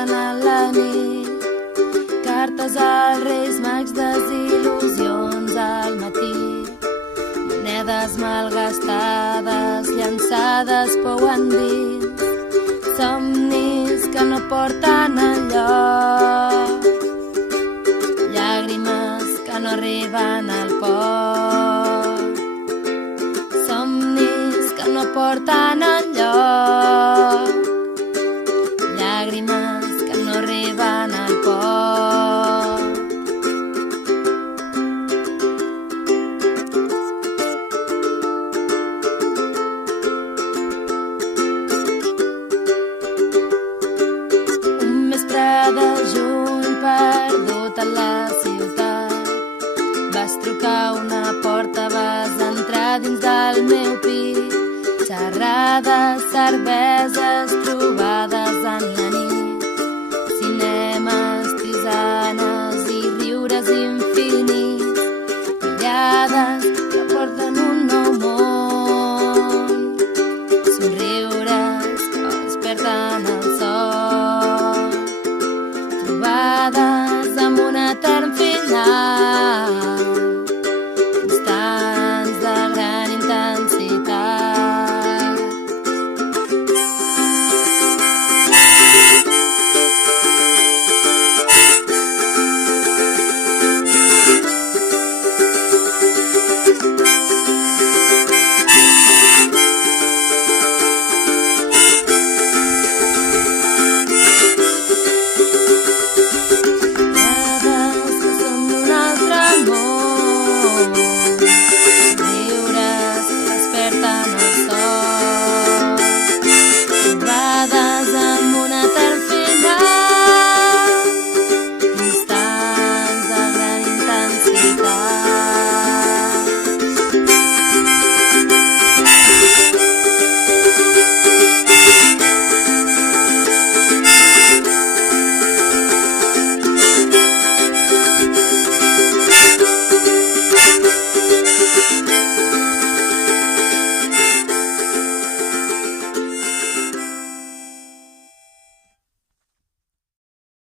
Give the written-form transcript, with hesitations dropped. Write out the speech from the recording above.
perden a la nit. Cartes als reis mags, desil·lusions al matí. Monedes malgastades, llançades pou endins. Somnis que no porten enlloc. Llàgrimes que no arriben al port. Somnis que no porten enlloc. Llàgrimes que no arriben al port. Un vespre de juny perdut a la ciutat. Vas trucar una porta, vas entrar dins del meu pit. Xerrades, cerveses,